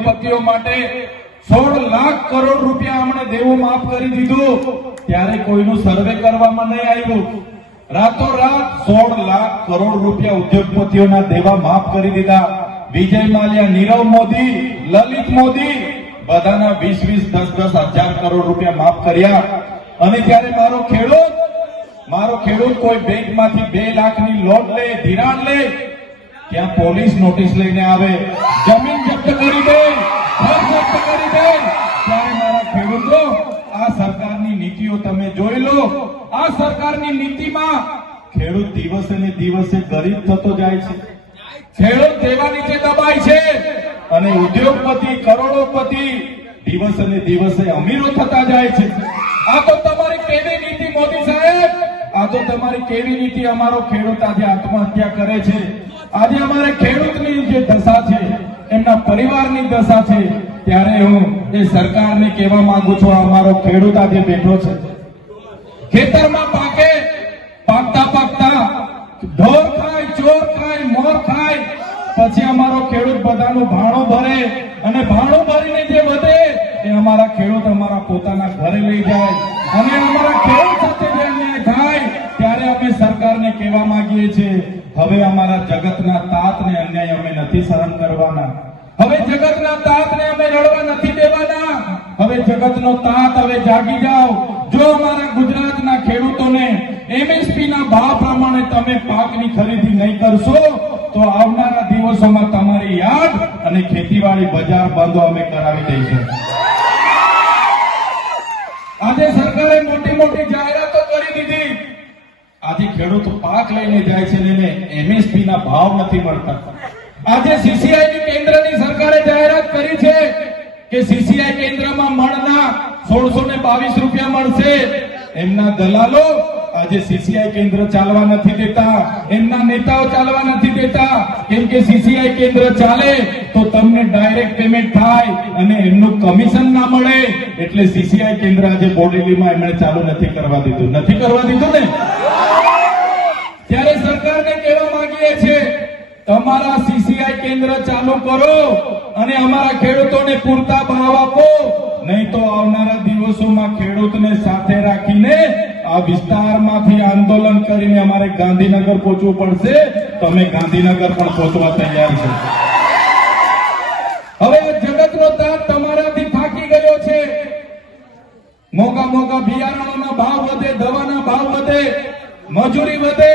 ઉદ્યોગપતિઓ માટે સોળ લાખ કરોડ રૂપિયા અમને દેવું માફ કરી દીધું. ત્યારે કોઈનું સર્વે કરવામાં નહીં આવ્યું. રાતોરાત સોળ લાખ કરોડ રૂપિયા ઉદ્યોગપતિઓના દેવા માફ કરી દીધા. વિજય માલ્યા, નીરવ મોદી, લલિત મોદી બધાના વીસ વીસ, દસ દસ હજાર કરોડ રૂપિયા માફ કર્યા. અને ત્યારે મારો ખેડૂત મારો ખેડૂત કોઈ બેંકમાંથી બે લાખની લોન લે, ધિરાણ લે, ત્યાં પોલીસ નોટિસ લઈને આવે. જમીન સરકારની નીતિમાં ખેડૂત દિવસે ને દિવસે ગરીબ થતો જાય છે. ખેડૂત જેવા નીચે દબાય છે અને ઉદ્યોગપતિ કરોડોપતિ દિવસે ને દિવસે અમીરો થતા જાય છે. આ તો તમારી કેવી નીતિ મોદી સાહેબ? આ તો તમારી કેવી નીતિ અમારો ખેડૂત આજે આત્મહત્યા કરે છે. આજે અમારે ખેડૂતની જે દશા છે એમના પરિવારની દશા છે ત્યારે હું એ સરકારને કહેવા માંગુ છું અમારો ખેડૂત આજે બેઠો છે. ખેતરમાં પછી અમારો ખેડૂત બધાનું ભાણું ભરે અને ભાણું ભરીને જે વધે, એ અમારા ખેડૂત અમારા પોતાના ઘરે લઈ જાય. અને અમારા ખેડૂત સાથે જે અન્યાય થાય, ત્યારે અમે સરકારને કહેવા માંગીએ છીએ, હવે અમારા જગતના તાતને અન્યાય અમે નથી સહન કરવાના. હવે જગતના તાતને અમે લડવા નથી દેવાના. હવે જગતનો તાત હવે જાગી જાઓ. જો અમારા ગુજરાતના ખેડૂતોને એમએસપી ના ભાવ પ્રમાણે તમે પાકની ખરીદી નહીં કરશો તો આવનારા દિવસોમાં તમારી યાદ અને ખેતીવાડી બજાર બંધ અમે કરાવી દઈશું. આજે સરકારે મોટી મોટી જાહેરાતો કરી દીધી. આજે ખેડૂત પાક લઈને જાય છે એને એમએસપી ના ભાવ નથી મળતા. આજે સીસીઆઈ કેન્દ્રની સરકારે જાહેરાત કરી છે કે સીસીઆઈ કેન્દ્રમાં મણના સોળસો ને બાવીસ રૂપિયા મળશે. એમના દલાલો આજે સીસીઆઈ કેન્દ્ર ચાલવા નથી દેતા, એમના નેતાઓ ચાલવા નથી દેતા. કેમ કે સીસીઆઈ કેન્દ્ર ચાલે તો તમને ડાયરેક્ટ પેમેન્ટ થાય અને એમનું કમિશન ના મળે. એટલે સીસીઆઈ કેન્દ્ર આજે બોડેલીમાં એમણે ચાલુ નથી કરવા દીધું. નથી કરવા દીધું ને? ત્યારે સરકારને કહેવા માંગીએ છે તમારા સીસીઆઈ કેન્દ્ર ચાલુ કરો અને અમારા ખેડૂતોને પૂરતા ભાવ આપો. નહીં તો આવનારા દિવસોમાં ખેડૂતને સાથે રાખીને આ વિસ્તારમાંથી આંદોલન કરીને અમારે ગાંધીનગર પહોંચવું પડશે. તમે ગાંધીનગર પણ પહોંચવા તૈયાર છે. હવે જગતનો તાત તમારાથી થાકી ગયો છે. મોગા મોગા બિયારણોના ભાવ વધે, દવાના ભાવ વધે, મજૂરી વધે.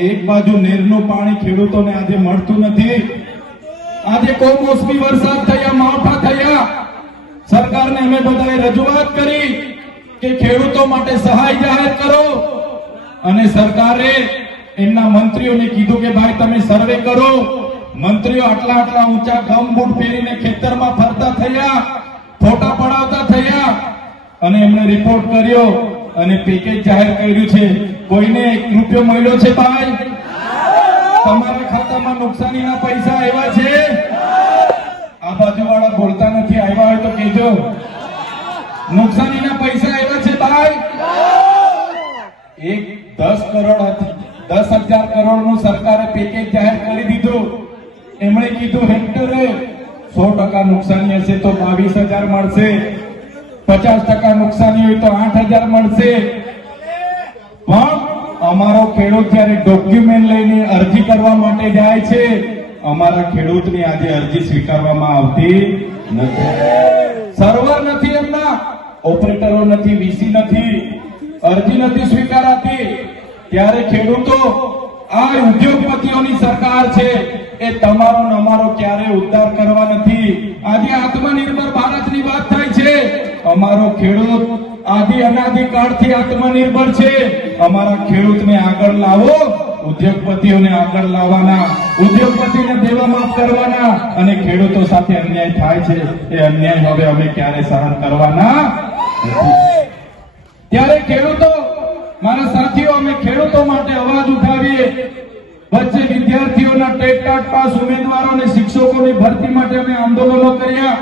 એક બાજુ નેરનું પાણી ખેડૂતોને આજે મળતું નથી. આજે કોમોસમી વરસાદ થયા, માવઠા થયા. સરકારને અમે બધાએ રજૂઆત કરી કે ખેડૂતો માટે સહાય જાહેર કરો. અને સરકારે એમના મંત્રીઓને કીધું કે ભાઈ તમે સર્વે કરો. મંત્રીઓ આટલા આટલા ઊંચા ગમ બૂટ પહેરીને ખેતરમાં ફરતા થયા, ફોટા પડાવતા થયા. અને એમણે રિપોર્ટ કર્યો અને પેકેજ જાહેર કર્યું છે. કોઈને એક રૂપિયો મળ્યો છે ભાઈ? તમારા ખાતામાં નુકસાનીના પૈસા આવ્યા છે? આ બાજુ વાળા બોલતા નથી, આવ્યા હોય તો કહેજો. નુકસાનીના પૈસા આવ્યા છે ભાઈ? એક દસ કરોડ હતી. દસ હજાર કરોડનું સરકારે પેકેજ જાહેર કરી દીધું. એમણે કીધું, હેક્ટરે સો ટકા નુકસાની હશે તો બાવીસ હજાર મળશે. પચાસ ટકા નુકસાની હોય તો આઠ હજાર મળશે. પણ અમારો ખેડૂત જ્યારે ડોક્યુમેન્ટ લઈને અરજી કરવા માટે જાય છે, અમારા ખેડૂતની આજે અરજી સ્વીકારવામાં આવતી નથી. સર્વર નથી એમના, ઓપરેટરો નથી વીસી નથી, અરજી નથી સ્વીકારાતી. ત્યારે ખેડૂતો, આ ઉદ્યોગપતિઓની સરકાર છે, એ તમારો અમારો ક્યારે ઉદ્ધાર કરવા નથી. આજે આત્મનિર્ભર ભારતની વાત થાય છે. અમારો ખેડૂત આદિ અનાદિ કાળથી આત્મનિર્ભર છે. અમારા ખેડૂતને આગળ લાવો, ઉદ્યોગપતિઓને આગળ લાવવાના, ઉદ્યોગપતિને દેવા માફ કરવાના અને ખેડૂતો સાથે અન્યાય થાય છે. એ અન્યાય હવે અમે ક્યારે સહન કરવાના ત્યારે ખેડૂતો, મારા સાથીઓ, અમે ખેડૂતો માટે અવાજ ઉઠાવીએ. વચ્ચે વિદ્યાર્થીઓના ટાટ પાસ ઉમેદવારો અને શિક્ષકોની ભરતી માટે અમે આંદોલનો કર્યા.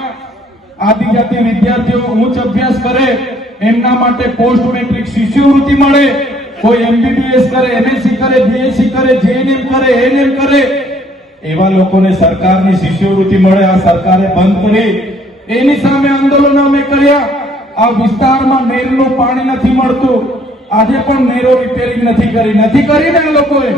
આદિજાતિ વિદ્યાર્થીઓ ઉચ્ચ અભ્યાસ કરે. એમના માટે પોસ્ટ મેટ્રિક શિષ્યવૃત્તિ મળે. કોઈ એમબીબીએસ કરે એમએસસી કરે બીએસસી કરે જેએનએમ કરે એનએમ કરે, એવા લોકોને સરકારની શિષ્યવૃત્તિ મળે, આ સરકારે બંધ કરી. એની સામે આંદોલન અમે કર્યા. આ વિસ્તારમાં નેરનું પાણી નથી મળતું. આજે પણ નેરો રિપેરિંગ નથી કરી. નથી કરી ને લોકોએ?